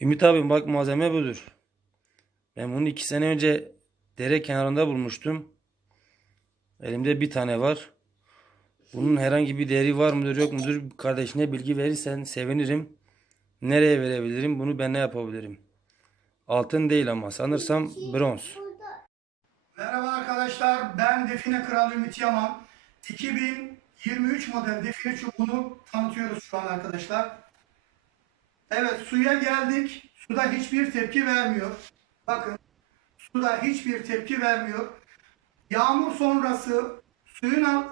Ümit abi bak malzeme budur. Ben bunu iki sene önce dere kenarında bulmuştum. Elimde bir tane var. Bunun herhangi bir değeri var mıdır yok mudur? Kardeşine bilgi verirsen sevinirim. Nereye verebilirim? Bunu ben ne yapabilirim? Altın değil ama sanırsam bronz. Merhaba arkadaşlar, ben Define Kralı Ümit Yaman. 2023 model define çubuğunu tanıtıyoruz şu an arkadaşlar. Evet, suya geldik. Suda hiçbir tepki vermiyor. Bakın, suda hiçbir tepki vermiyor. Yağmur sonrası suyun alt,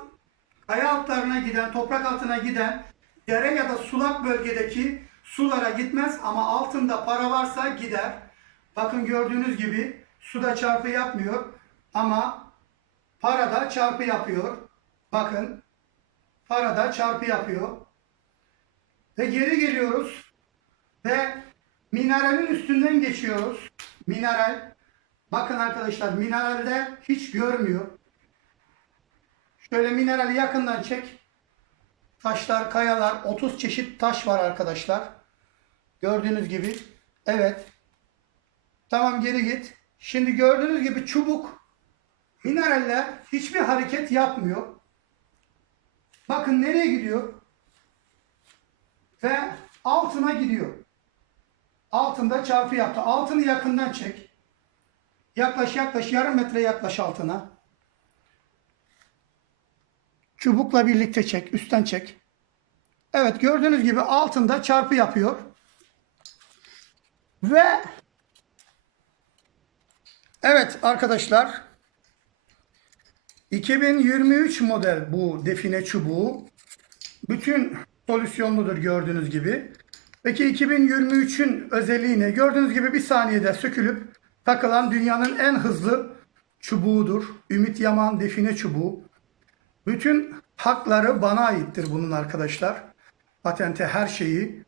kaya altlarına giden, toprak altına giden dere ya da sulak bölgedeki sulara gitmez ama altında para varsa gider. Bakın gördüğünüz gibi suda çarpı yapmıyor ama parada çarpı yapıyor. Bakın parada çarpı yapıyor. Ve geri geliyoruz ve mineralin üstünden geçiyoruz. Mineral bakın arkadaşlar mineralde hiç görmüyor. Şöyle minerali yakından çek. Taşlar, kayalar, 30 çeşit taş var arkadaşlar. Gördüğünüz gibi. Evet. Tamam geri git. Şimdi gördüğünüz gibi çubuk mineraller hiçbir hareket yapmıyor. Bakın nereye gidiyor? Ve altına gidiyor. Altında çarpı yaptı. Altını yakından çek. Yaklaş yaklaş yarım metre yaklaş altına. Çubukla birlikte çek. Üstten çek. Evet gördüğünüz gibi altında çarpı yapıyor. Ve Evet arkadaşlar 2023 model bu define çubuğu. Bütün solüsyonludur gördüğünüz gibi. Peki 2023'ün özelliğini gördüğünüz gibi bir saniyede sökülüp takılan dünyanın en hızlı çubuğudur. Ümit Yaman define çubuğu. Bütün hakları bana aittir bunun arkadaşlar. Patente her şeyi.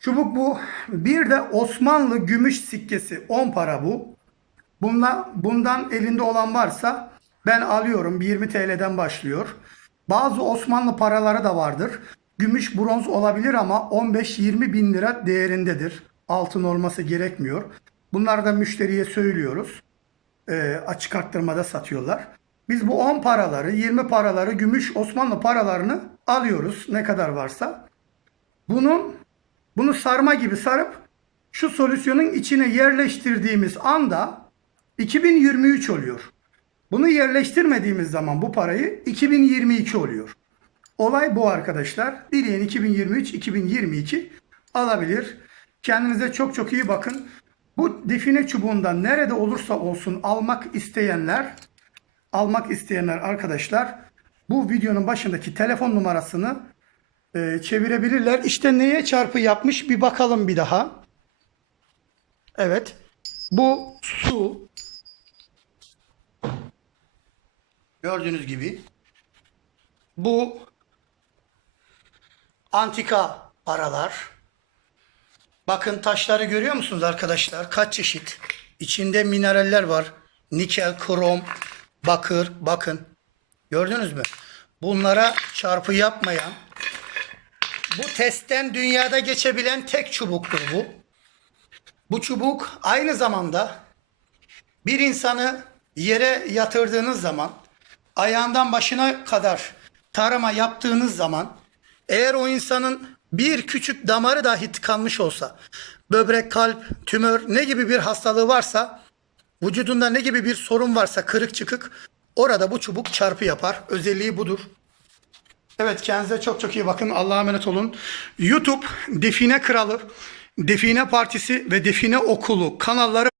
Çubuk bu. Bir de Osmanlı gümüş sikkesi 10 para bu. Bundan, bundan elinde olan varsa ben alıyorum. 20 TL'den başlıyor. Bazı Osmanlı paraları da vardır. Gümüş bronz olabilir ama 15-20 bin lira değerindedir. Altın olması gerekmiyor. Bunları da müşteriye söylüyoruz. Ee, açık arttırmada satıyorlar. Biz bu 10 paraları, 20 paraları, gümüş Osmanlı paralarını alıyoruz ne kadar varsa. Bunun bunu sarma gibi sarıp şu solüsyonun içine yerleştirdiğimiz anda 2023 oluyor. Bunu yerleştirmediğimiz zaman bu parayı 2022 oluyor. Olay bu arkadaşlar. Dileyen 2023-2022 alabilir. Kendinize çok çok iyi bakın. Bu define çubuğundan nerede olursa olsun almak isteyenler almak isteyenler arkadaşlar bu videonun başındaki telefon numarasını e, çevirebilirler. İşte neye çarpı yapmış bir bakalım bir daha. Evet. Bu su. Gördüğünüz gibi. Bu antika paralar. Bakın taşları görüyor musunuz arkadaşlar? Kaç çeşit? İçinde mineraller var. Nikel, krom, bakır. Bakın. Gördünüz mü? Bunlara çarpı yapmayan bu testten dünyada geçebilen tek çubuktur bu. Bu çubuk aynı zamanda bir insanı yere yatırdığınız zaman ayağından başına kadar tarama yaptığınız zaman eğer o insanın bir küçük damarı dahi tıkanmış olsa böbrek, kalp, tümör ne gibi bir hastalığı varsa vücudunda ne gibi bir sorun varsa kırık çıkık orada bu çubuk çarpı yapar. Özelliği budur. Evet kendinize çok çok iyi bakın. Allah'a emanet olun. YouTube Define Kralı, Define Partisi ve Define Okulu kanalları